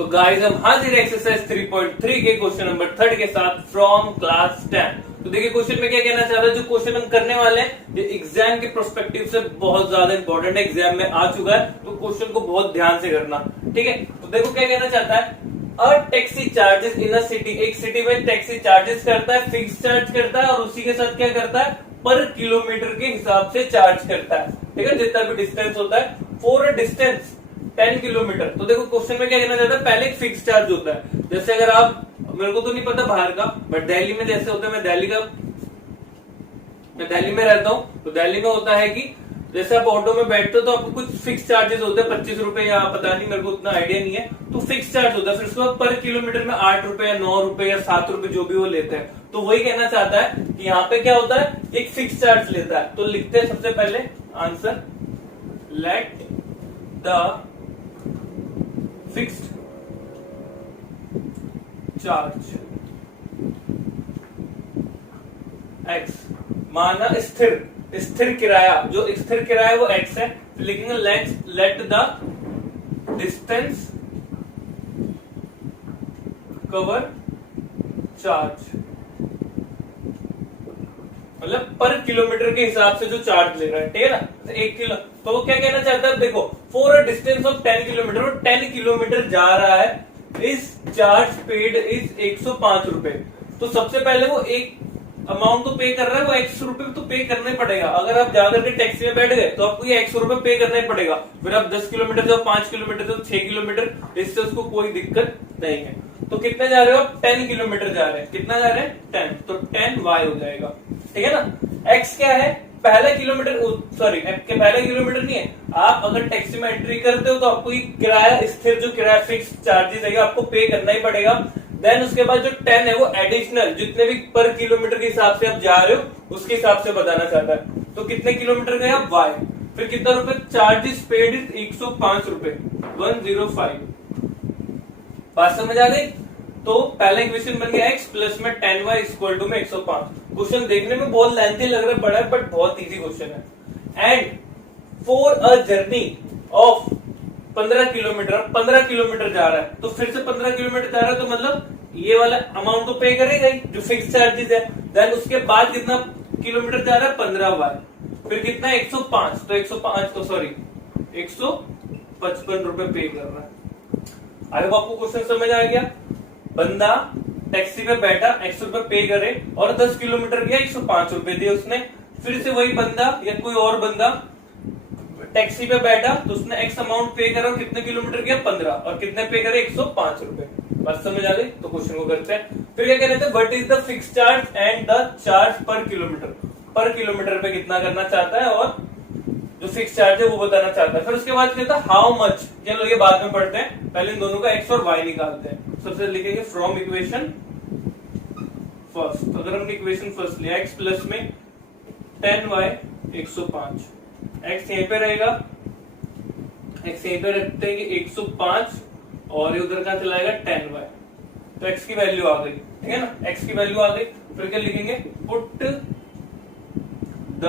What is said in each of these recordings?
तो गाइस हम हाजिर एक्सरसाइज 3.3 के क्वेश्चन नंबर 3 के साथ फ्रॉम क्लास 10। तो देखिए क्वेश्चन में क्या कहना चाह रहा है, जो क्वेश्चन हम करने वाले हैं ये एग्जाम के प्रोस्पेक्टिव से बहुत ज्यादा इंपॉर्टेंट है, एग्जाम में आ चुका है, तो क्वेश्चन को बहुत ध्यान से करना। ठीक है, तो देखो क्या कहना चाहता है, a taxi charges in a city, एक सिटी में टैक्सी चार्जेस करता है, फिक्स चार्ज करता है और उसी के साथ क्या करता है, पर किलोमीटर के हिसाब से चार्ज करता है। ठीक है, जितना भी डिस्टेंस होता है, फॉर अ डिस्टेंस 10 किलोमीटर। तो देखो क्वेश्चन में क्या कहना चाहता है, पहले एक फिक्स चार्ज होता है। जैसे अगर आप, मेरे को तो नहीं पता बाहर का, बट दिल्ली में जैसे होता है, मैं दिल्ली में रहता हूँ, तो दिल्ली में होता है कि जैसे आप ऑटो में बैठते हो तो आपको कुछ फिक्स चार्जेस होते हैं, 25 रुपए या पता नहीं, मेरे को उतना आइडिया नहीं है, तो फिक्स चार्ज होता है। फिर उसके बाद पर किलोमीटर में 8 रुपए या 9 रुपए या 7 रुपए जो भी वो लेते हैं। तो वही कहना चाहता है कि यहाँ पे क्या होता है, एक फिक्स चार्ज लेता है। तो लिखते हैं सबसे पहले answer, let the fixed charge x, माना स्थिर किराया, जो स्थिर किराया वो एक्स है, तो लिखेंगे let the distance cover charge, मतलब पर किलोमीटर के हिसाब से जो चार्ज ले रहा है। ठीक है ना, तो 1 किलो, तो वो क्या कहना चाहता है, देखो for a distance of 10 kilometre, वो 10 किलोमीटर जा रहा है, इस चार्ज पेड इज 105 रुपए। तो सबसे पहले वो एक अमाउंट तो पे कर रहा है, वो 100 रुपए तो पे करना ही पड़ेगा। अगर आप जाकर के टैक्सी में बैठ गए तो आपको ये 100 रुपए पे करना ही पड़ेगा। फिर आप 10 किलोमीटर जाओ, 5 किलोमीटर जाओ, 6 किलोमीटर, इससे उसको कोई दिक्कत नहीं है। तो कितने जा रहे हो आप, 10 किलोमीटर जा रहे हैं, कितना जा रहे हैं 10, तो 10y हो जाएगा। ठीक है ना, x क्या है, पहला किलोमीटर, सॉरी पहला किलोमीटर नहीं है, आप अगर टैक्सी में एंट्री करते हो तो आपको ये किराया, स्थिर जो किराया फिक्स चार्जेस है आपको पे करना ही पड़ेगा। देन उसके बाद जो 10 है वो एडिशनल, जितने भी पर किलोमीटर के हिसाब से आप जा रहे हो उसके हिसाब से बताना चाहता है। तो कितने किलोमीटर गए आप, y, फिर कितना रुपए, चार्जेस पेड इज 105 रुपए, 105। बात समझ आ गई। तो पहला इक्वेशन बन गया x प्लस में 10y इक्वल टू में 105। क्वेश्चन देखने में बहुत लेंथी लग रहा है, बड़ा है, बट बहुत इजी क्वेश्चन है। And for a journey of 15 kilometre जा रहा है, तो फिर से 15 किलोमीटर जा रहा है, तो मतलब ये वाला अमाउंट तो पे करेगा ही जो फिक्स चार्जेस है। देन उसके बाद कितना किलोमीटर जा रहा है, 15y, फिर कितना 105, तो 105 तो सॉरी 155 रुपए पे कर रहा है। अगर आपको क्वेश्चन समझ आ गया, बंदा टैक्सी पे बैठा, 100 रुपए पे करे और 10 किलोमीटर गया, 105 रुपए दिए उसने। फिर से वही बंदा या कोई और बंदा टैक्सी पे बैठा, तो उसने एक्स अमाउंट पे करा, कितने किलोमीटर गया 15, और कितने पे करे 105 रुपए। बस समझ आ गई। तो क्वेश्चन को करते हैं। फिर क्या कह रहे थे, what is the fix charge and the charge पर किलोमीटर पे कितना करना चाहता है और जो फिक्स चार्ज है वो बताना चाहता है। फिर उसके बाद कहता है हाउ मच, चलो ये बाद में पढ़ते हैं, पहले इन दोनों का एक्स और वाई निकालते हैं। सबसे लिखेंगे फ्रॉम इक्वेशन फर्स्ट। अगर हमने इक्वेशन फर्स्ट लिया, एक्स प्लस में 10y 105, एक्स यहीं पे रहेगा, एक्स यहीं पे रखते हैं 105 और ये उधर का चलाएगा 10y, तो x की वैल्यू आ गई। ठीक है ना, x की वैल्यू आ गई। फिर क्या लिखेंगे, put the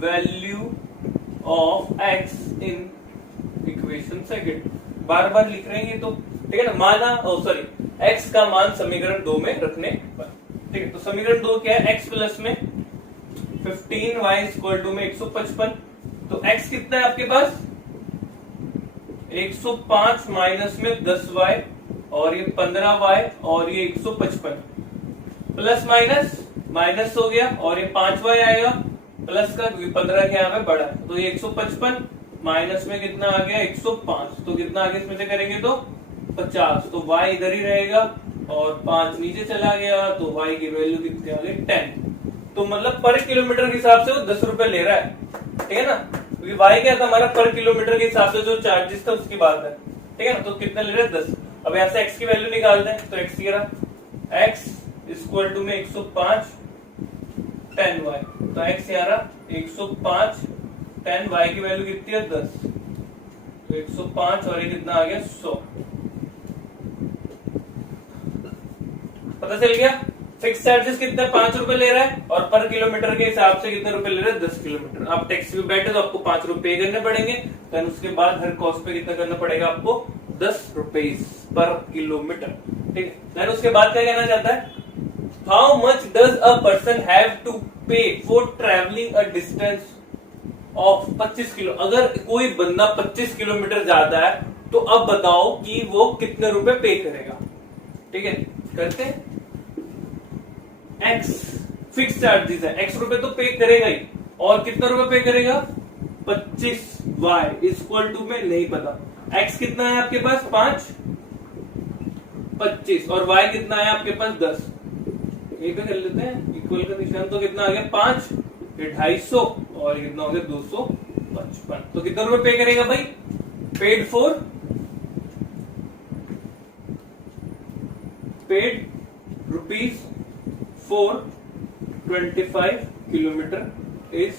value of x in equation second. बार बार लिख रहे हैं ये तो, ठीक है ना, माना सॉरी x का मान समीकरण 2 में रखने पर। ठीक है, तो समीकरण 2 क्या है, x प्लस में 15y इक्वल टू में 155, तो x कितना है आपके पास 105 माइनस में 10y और ये 15y और ये 155, प्लस माइनस हो गया और ये 5y आएगा प्लस का, क्योंकि 15 के यहाँ पे बड़ा है, तो ये 155 माइनस में कितना आ गया 105, तो कितना आगे इसमें से करेंगे तो 50, तो y इधर ही रहेगा और 5 नीचे चला गया, तो y की वैल्यू कितनी आ गई 10। तो मतलब पर किलोमीटर के हिसाब से वो 10 रुपए ले रहा है। ठीक है ना, क्योंकि y क्या था हमारा, पर किलोमीटर के हिसाब से जो चार्जेस था उसकी बात है। ठीक है ना, तो कितना ले रहे हैं 10। अब यहाँ से x की वैल्यू निकालते हैं, तो x की रहा x इक्वल टू में 105 10y, तो x यहाँ रहा 105 10y की वैल्यू कितनी है 10, तो 105 और ये कितना आ गया 100। पता चल गया, फिक्स चार्जेस कितने 5 रुपए ले रहा है और पर किलोमीटर के हिसाब से कितने रुपए ले रहा है 10 किलोमीटर। आप टैक्सी में बैठे तो आपको 5 रुपए पे करने पड़ेंगे, देन उसके बाद हर कॉस्ट पे कितना करना पड़ेगा आपको 10 रुपीज पर किलोमीटर। ठीक है, देन उसके बाद क्या कहना चाहता है, how much does a person have to pay for travelling a distance of 25 kilo. अगर कोई बंदा 25 किलोमीटर जाता है तो अब बताओ कि वो कितने रुपए पे करेगा। ठीक है, करते हैं। एक्स फिक्स चार्जेस है, एक्स रुपए तो पे करेगा ही, और कितना रुपए पे करेगा 25। वाई इक्वल टू में नहीं पता, एक्स कितना है आपके पास 5, 25 और वाई कितना है आपके पास 10। ये पे कर लेते हैं, इक्वल का निशान तो कितना आ गया 5, ये 250 और कितना हो गया 255। तो कितना रुपए पे करेगा भाई, paid rupees for 25 kilometre is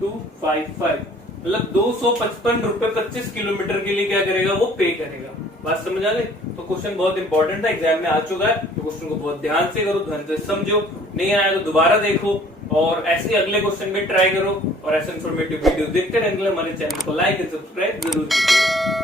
255, मतलब 255 रुपए 25 किलोमीटर के लिए क्या करेगा, वो पे करेगा। बात समझ आ गई। तो क्वेश्चन बहुत इंपॉर्टेंट था, एग्जाम में आ चुका है, तो क्वेश्चन को बहुत ध्यान से करो, ध्यान से समझो, नहीं आया तो दोबारा देखो और ऐसे अगले क्वेश्चन में ट्राई करो। और ऐसे इन्फॉर्मेटिव वीडियो देखते रहने के लिए हमारे चैनल को लाइक एंड सब्सक्राइब जरूर कीजिए।